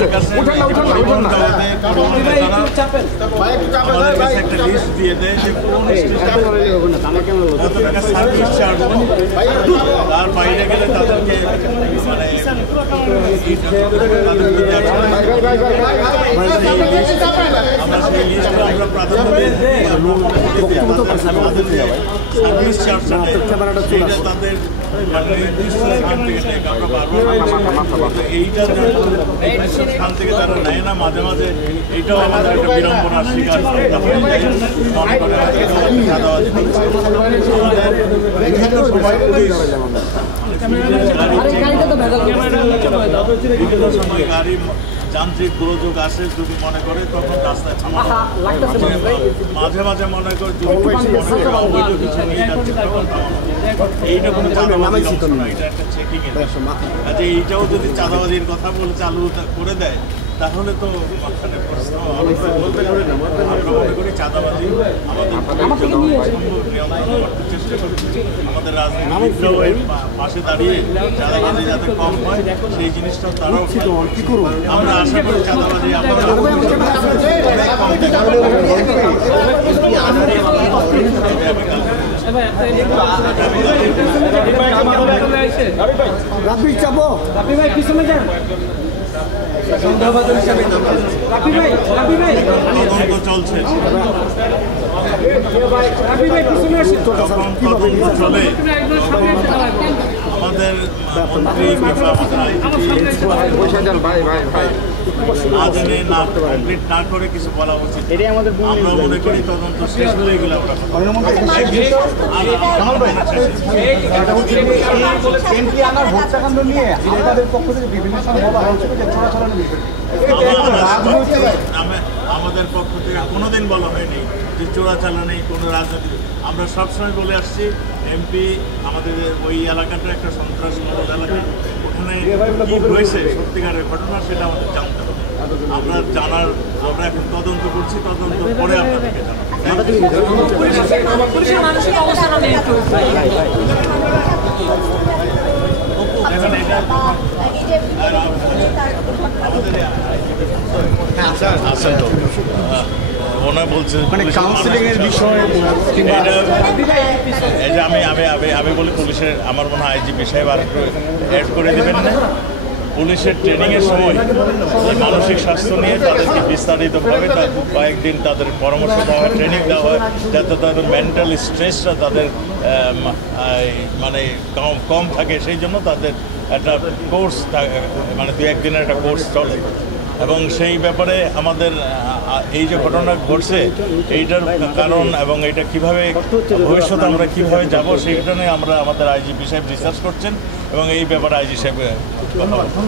আমাদের কাছে একটা লিস্ট দিয়ে দেয় যে কোন কত টাকা সার্ভিস চার্জ, তার বাইরে গেলে তাদেরকে মানে আমরা সেই লিস্টটা আমরা প্রাধান্য দিই। সার্ভিস চার্জটা সেইটা তাদের নির্দিষ্ট স্থান থেকে নেয়, আমরা বারবার এইটা স্থান থেকে তারা নেয় না। মাঝে মাঝে এইটাও আমাদের একটা বিড়ম্বনার শিকার মনে করে বিভিন্ন সময় গাড়ি যান্ত্রিক গোলযোগ আসে যদি মনে করে তখন রাস্তায় থামানো, মাঝে মাঝে মনে করে অবৈধ কিছু নিয়ে যাচ্ছে তখন থামানো। এইটা কোনো চাঁদাবাজির অংশ না, এটা একটা চেকিং এর। কাজে এইটাও যদি চাঁদাবাজির কথা বলে চালু করে দেয় তাহলে তো মানে প্রশ্ন আমরা মনে করি চাঁদাবাজি আমাদের করতে চেষ্টা করছি। আমাদের রাজনীতিবিদরাও এর পাশে দাঁড়িয়ে চাঁদাবাজি যাতে কম হয় সেই জিনিসটা তারাও আমরা আশা করি চাঁদাবাজি চলছে। চলে আমাদের মন্ত্রী কমপ্লিট না করে কিছু বলা উচিত। আমরা মনে করি তদন্ত শেষ হয়ে গেলে আমাদের পক্ষ থেকে কোনোদিন বলা হয়নি যে চোরাচালানি কোনো রাজনীতি। আমরা সবসময় বলে আসছি এমপি আমাদের ওই এলাকাটা একটা সন্ত্রাসমূলক এলাকা, ওখানে কি হয়েছে সত্যিকারের ঘটনা সেটা আমাদের জানতে হবে। আমরা এখন তদন্ত করছি, তদন্ত করে আপনাদেরকে জানাবো। ওনার বলছে কাউন্সিলিং এর বিষয়ে আমি বলি পুলিশের আমার মনে হয় আইজিপি সাহেব আর একটু অ্যাড করে দেবেন না। পুলিশের ট্রেনিংয়ের সময় মানসিক স্বাস্থ্য নিয়ে তাদেরকে বিস্তারিতভাবে কয়েকদিন তাদের পরামর্শ দেওয়া হয়, ট্রেনিং দেওয়া হয়, যাতে তাদের মেন্টাল স্ট্রেসটা তাদের মানে কম থাকে। সেই জন্য তাদের একটা কোর্স মানে 2-1 দিনের একটা কোর্স চলে এবং সেই ব্যাপারে আমাদের এই যে ঘটনা ঘটছে এইটার কারণ এবং এটা কিভাবে ভবিষ্যতে আমরা কিভাবে যাব সেইটা নিয়ে আমরা আমাদের আইজিপি সাহেব রিসার্চ করছেন এবং এই ব্যাপারে আইজি সাহেব কথা বলছেন।